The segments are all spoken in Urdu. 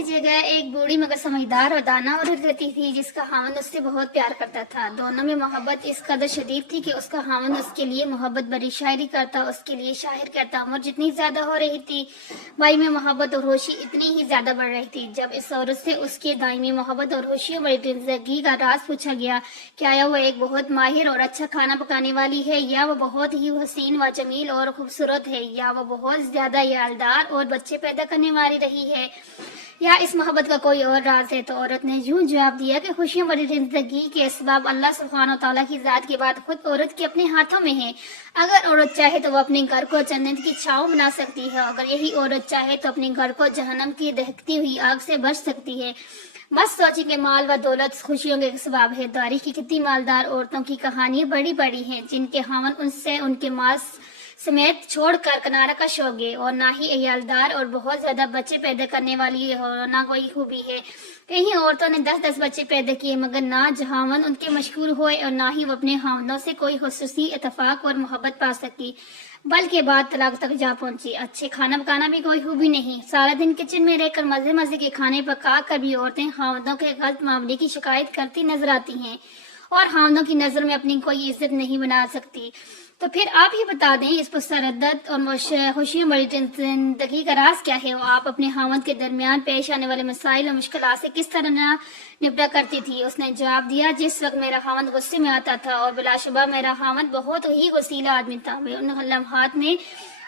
کی جگہ ایک بوڑھی مگر سمجھدار اور دانا عورت رہتی تھی جس کا خاوند اس سے بہت پیار کرتا تھا۔ دونوں میں محبت اس قدر شدید تھی کہ اس کا خاوند اس کے لیے محبت بری شاعری کرتا، اس کے لیے شاعر کرتا۔ عمر جتنی زیادہ ہو رہی تھی، بائی میں محبت اور ہوشی اتنی ہی زیادہ بڑھ رہی تھی۔ جب اس عورت سے اس کے دائمی محبت اور ہوشی اور بڑی زندگی کا راز پوچھا گیا کہ آیا وہ ایک بہت ماہر اور اچھا کھانا پکانے والی ہے، یا وہ بہت ہی حسین و جمیل اور خوبصورت ہے، یا وہ بہت زیادہ یالدار اور بچے پیدا کرنے والی رہی ہے، یا اس محبت کا کوئی اور راز ہے، تو عورت نے یوں جواب دیا کہ خوشیوں بڑی زندگی کے اسباب اللہ سبحانہ و تعالیٰ کی ذات کے بعد خود عورت کے اپنے ہاتھوں میں ہے۔ اگر عورت چاہے تو وہ اپنے گھر کو جنت کی چھاؤں بنا سکتی ہے، اگر یہی عورت چاہے تو اپنے گھر کو جہنم کی دہکتی ہوئی آگ سے بچ سکتی ہے۔ بس سوچیں کہ مال و دولت خوشیوں کے اسباب ہے۔ تاریخ کی کتنی مالدار عورتوں کی کہانیاں بڑی بڑی ہیں جن کے خاوند ان سے ان کے مال سمیت چھوڑ کر کنارہ کش ہو گئے، اور نہ ہی عیالدار اور بہت زیادہ بچے پیدا کرنے والی نہ کوئی خوبی ہے۔ کئی عورتوں نے 10 بچے پیدا کیے مگر نہ خاوند ان کے مشہور ہوئے، اور نہ ہی وہ اپنے خاوندوں سے کوئی خصوصی اتفاق اور محبت پا سکی، بلکہ بعد طلاق تک جا پہنچی۔ اچھے کھانا پکانا بھی کوئی خوبی نہیں۔ سارا دن کچن میں رہ کر مزے مزے کے کھانے پکا کر بھی عورتیں خاوندوں کے غلط معاملے کی شکایت کرتی نظر آتی ہیں اور خاوندوں کی نظر میں اپنی کوئی عزت نہیں بنا سکتی۔ تو پھر آپ ہی بتا دیں اس پرسردت اور خوشیوں بڑی زندگی کا راز کیا ہے، اور آپ اپنے خاوند کے درمیان پیش آنے والے مسائل اور مشکلات سے کس طرح نپٹا کرتی تھی؟ اس نے جواب دیا، جس وقت میرا خاوند غصے میں آتا تھا، اور بلا شبہ میرا خاوند بہت ہی غصیلا آدمی تھا، میں ان لمحات میں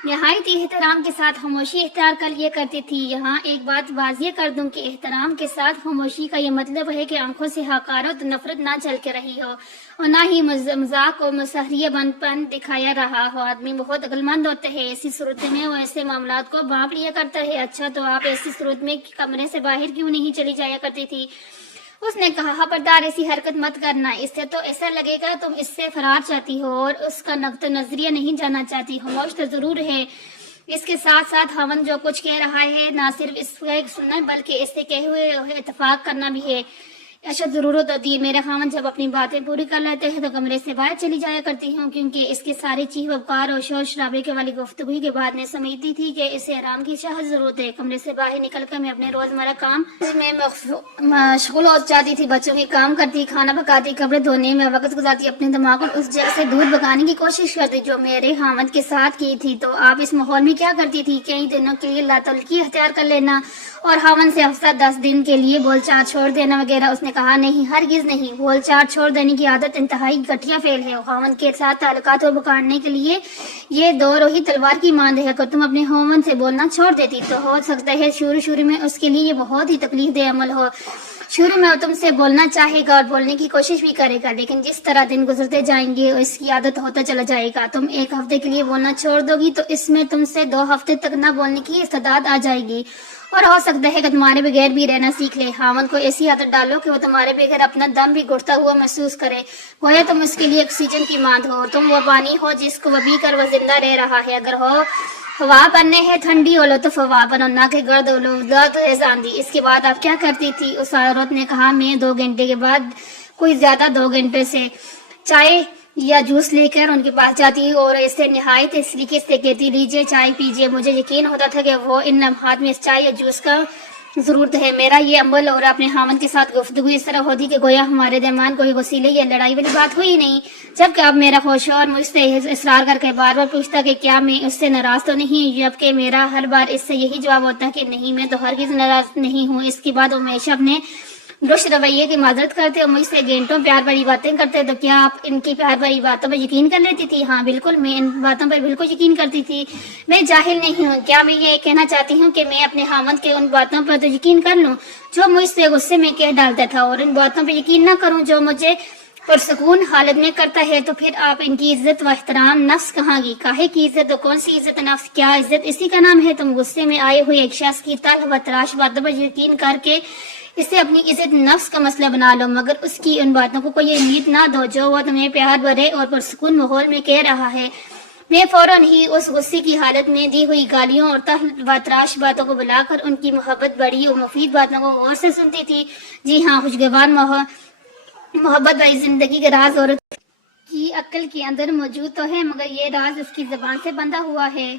نہایت احترام کے ساتھ خاموشی اختیار کر لیا کرتی تھی۔ یہاں ایک بات واضح کر دوں کہ احترام کے ساتھ خاموشی کا یہ مطلب ہے کہ آنکھوں سے حقارت و نفرت نہ چل کے رہی ہو، اور نہ ہی مذاق اور مسخریہ پن دکھایا رہا ہو۔ آدمی بہت عقلمند ہوتا ہے، ایسی صورت میں وہ ایسے معاملات کو بانپ لیا کرتا ہے۔ اچھا، تو آپ ایسی صورت میں کمرے سے باہر کیوں نہیں چلی جایا کرتی تھی؟ اس نے کہا، خبردار ایسی حرکت مت کرنا، اس سے تو ایسا لگے گا تم اس سے فرار چاہتی ہو اور اس کا نقطہ نظریہ نہیں جاننا چاہتی۔ خاموش تو ضرور ہے، اس کے ساتھ ساتھ خاوند جو کچھ کہہ رہا ہے نہ صرف اس کا سننا بلکہ اس سے کہے ہوئے اتفاق کرنا بھی ہے۔ اشد ضرورت ہوتی ہے۔ میرا خاوند جب اپنی باتیں پوری کر لیتے ہیں تو کمرے سے باہر چلی جایا کرتی ہوں، کیونکہ اس کے سارے چیخ وقار اور شور شرابے کے والی گفتگو کے بعد میں سمجھتی تھی کہ اسے آرام کی شدید ضرورت ہے۔ کمرے سے باہر نکل کر میں اپنے روزمرہ کام میں مشغول ہو جاتی تھی، بچوں کے کام کرتی، کھانا پکاتی، کپڑے دھونے میں وقت گزارتی، اپنے دماغ کو اس جگہ سے دور بھگانے کی کوشش کرتی جو میرے خاوند کے ساتھ کی تھی۔ تو آپ اس ماحول میں کیا کرتی تھی؟ کئی دنوں کے لیے لاتعلقی اختیار کر لینا اور خاوند سے ہفتہ 10 دن کے لیے بول چال چھوڑ دینا وغیرہ۔ اس نے کہا، نہیں، ہرگز نہیں، بول چال چھوڑ دینے کی عادت انتہائی گھٹیا فعل ہے۔ خاوند کے ساتھ تعلقات کو بگاڑنے کے لیے یہ دو روہی تلوار کی مانند ہے۔ اگر تم اپنے خاوند سے بولنا چھوڑ دیتی تو ہو سکتا ہے شروع میں اس کے لیے یہ بہت ہی تکلیف دہ عمل ہو۔ شروع میں وہ تم سے بولنا چاہے گا اور بولنے کی کوشش بھی کرے گا، لیکن جس طرح دن گزرتے جائیں گے اس کی عادت ہوتا چلا جائے گا۔ تم 1 ہفتے کے لیے بولنا چھوڑ دو گی تو اس میں تم سے 2 ہفتے تک نہ بولنے کی استعداد آ جائے گی، اور ہو سکتا ہے کہ تمہارے بغیر بھی رہنا سیکھ لے۔ خاوند کو ایسی عادت ڈالو کہ وہ تمہارے بغیر اپنا دم بھی گھٹتا ہوا محسوس کرے، گویا تم اس کے لیے آکسیجن کی مانند ہو، تم وہ پانی ہو جس کو وہ پی کر وہ زندہ رہ رہا ہے۔ اگر ہوا بننے ہے ٹھنڈی ہو لو تو فوا بنو، نہ کہ گرد ہو لو تو آندھی۔ اس کے بعد آپ کیا کرتی تھی؟ اس عورت نے کہا، میں 2 گھنٹے کے بعد کوئی زیادہ 2 گھنٹے سے چائے یا جوس لے کر ان کے پاس جاتی اور اسے نہایت اس طریقے سے کہتی، لیجیے چائے پیجیے۔ مجھے یقین ہوتا تھا کہ وہ ان لمحات میں اس چائے یا جوس کا ضرورت ہے۔ میرا یہ عمل اور اپنے خاوند کے ساتھ گفتگو اس طرح ہوتی کہ گویا ہمارے درمیان کوئی وسیلے یا لڑائی والی بات ہوئی نہیں، جبکہ اب میرا خوشو مجھ سے اصرار کر کے بار بار پوچھتا کہ کیا میں اس سے ناراض تو نہیں، جبکہ میرا ہر بار اس سے یہی جواب ہوتا کہ نہیں، میں تو ہرگز ناراض نہیں ہوں۔ اس کے بعد وہ ہمیشہ اپنے درست رویے کی معذرت کرتے اور مجھ سے گھنٹوں پیار بھری باتیں کرتے۔ تو کیا آپ ان کی پیار بھری باتوں پر یقین کر لیتی تھی؟ ہاں بالکل، میں ان باتوں پر بالکل یقین کرتی تھی۔ میں جاہل نہیں ہوں۔ کیا میں یہ کہنا چاہتی ہوں کہ میں اپنے خاوند کے ان باتوں پر تو یقین کر لوں جو مجھ سے غصے میں کہہ ڈالتا تھا، اور ان باتوں پر یقین نہ کروں جو مجھے پرسکون حالت میں کرتا ہے؟ تو پھر آپ ان کی عزت و احترام نفس کہاں گی؟ کاہے کی عزت و کون سی عزت نفس؟ کیا عزت اسی کا نام ہے؟ تم غصے میں آئے ہوئے ایک شخص کی تلخ و تراش باتوں پر یقین کر کے اسے اپنی عزت نفس کا مسئلہ بنا لو، مگر اس کی ان باتوں کو کوئی اہمیت نہ دو جو وہ تمہیں پیار بھرے اور پرسکون ماحول میں کہہ رہا ہے۔ میں فوراً ہی اس غصے کی حالت میں دی ہوئی گالیوں اور تلخ و تراش باتوں کو بلا کر ان کی محبت بڑی اور مفید باتوں کو غور سے سنتی تھی۔ جی ہاں، خوشگوار محبت بڑی زندگی کا راز عورت کی عقل کے اندر موجود تو ہے، مگر یہ راز اس کی زبان سے بندھا ہوا ہے۔